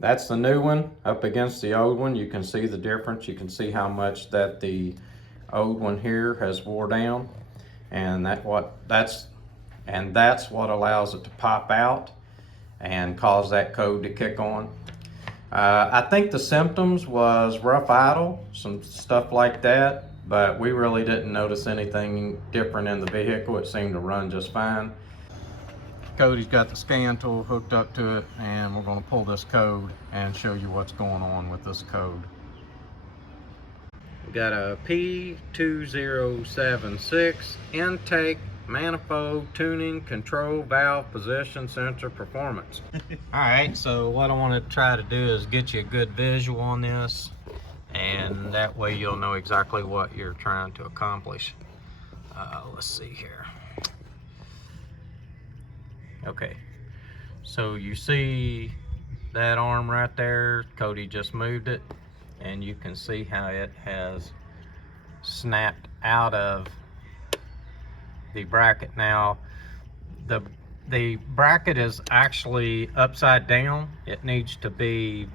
That's the new one up against the old one. You can see the difference. You can see how much that the old one here has wore down, and that's what allows it to pop out and cause that code to kick on. I think the symptoms was rough idle, some stuff like that, but we really didn't notice anything different in the vehicle. It seemed to run just fine. Cody's got the scan tool hooked up to it, and we're going to pull this code and show you what's going on with this code. We got a P2076 intake manifold tuning control valve position sensor performance. All right, so what I want to try to do is get you a good visual on this, and that way you'll know exactly what you're trying to accomplish. Let's see here. Okay, so you see that arm right there? Cody just moved it, and you can see how it has snapped out of the bracket. Now, the bracket is actually upside down. It needs to be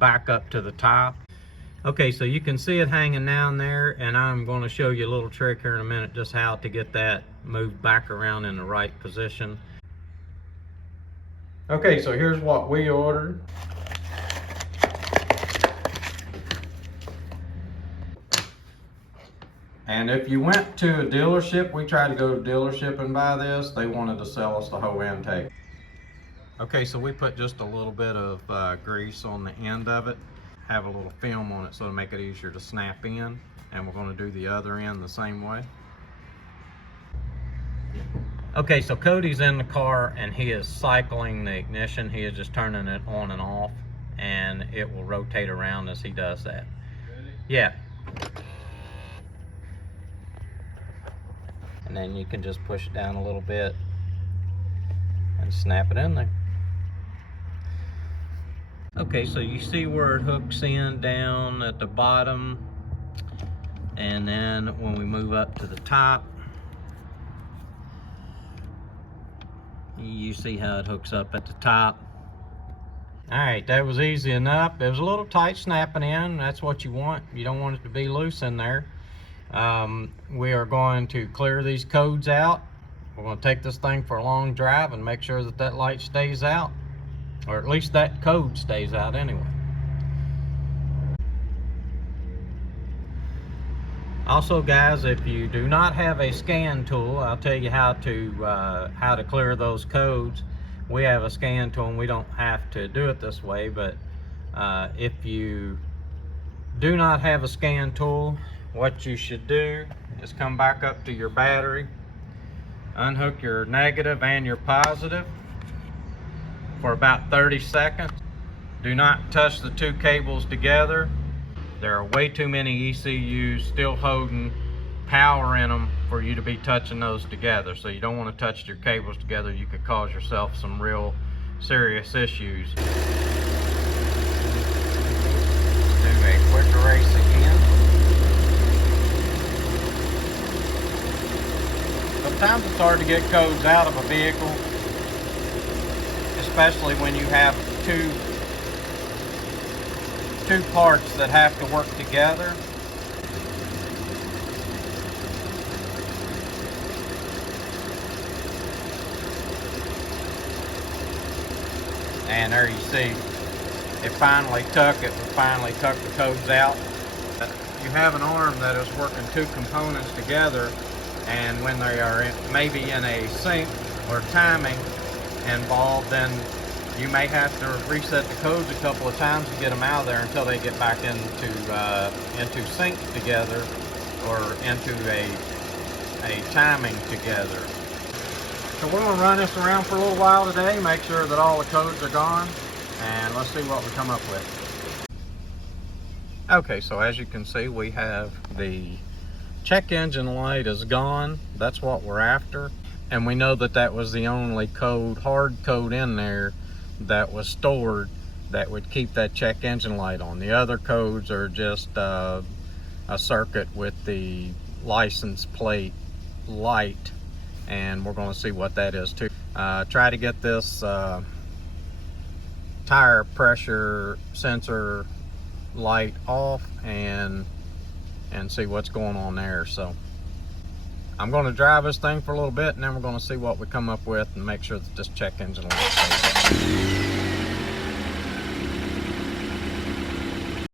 back up to the top. Okay, so you can see it hanging down there, and I'm going to show you a little trick here in a minute just how to get that moved back around in the right position. Okay, so here's what we ordered. And if you went to a dealership, we tried to go to a dealership and buy this, they wanted to sell us the whole intake. Okay, so we put just a little bit of grease on the end of it, have a little film on it so to make it easier to snap in, and we're going to do the other end the same way. Okay, so Cody's in the car and he is cycling the ignition. He is just turning it on and off, and it will rotate around as he does that. Ready? Yeah. And then you can just push it down a little bit and snap it in there. Okay, so you see where it hooks in down at the bottom, and then when we move up to the top, you see how it hooks up at the top. All right, that was easy enough. It was a little tight snapping in. That's what you want. You don't want it to be loose in there. We are going to clear these codes out. We're going to take this thing for a long drive and make sure that that light stays out, or at least that code stays out anyway. Also, guys, if you do not have a scan tool, I'll tell you how to clear those codes. We have a scan tool and we don't have to do it this way, but if you do not have a scan tool, what you should do is come back up to your battery, unhook your negative and your positive for about 30 seconds. Do not touch the two cables together. There are way too many ECUs still holding power in them for you to be touching those together. So you don't want to touch your cables together. You could cause yourself some real serious issues. Do a quick erase again. Sometimes it's hard to get codes out of a vehicle, especially when you have two parts that have to work together. And there you see, it finally tuck the codes out. You have an arm that is working two components together, and when they are maybe in a sync or timing involved, then you may have to reset the codes a couple of times to get them out of there until they get back into sync together, or into a timing together. So we're going to run this around for a little while today, make sure that all the codes are gone, and let's see what we come up with. Okay, so as you can see, we have the check engine light is gone. That's what we're after, and we know that that was the only code, hard code in there that was stored that would keep that check engine light on. The other codes are just a circuit with the license plate light, and we're going to see what that is too. Try to get this tire pressure sensor light off and see what's going on there. So I'm going to drive this thing for a little bit, and then we're going to see what we come up with and make sure that this check engine light stays on.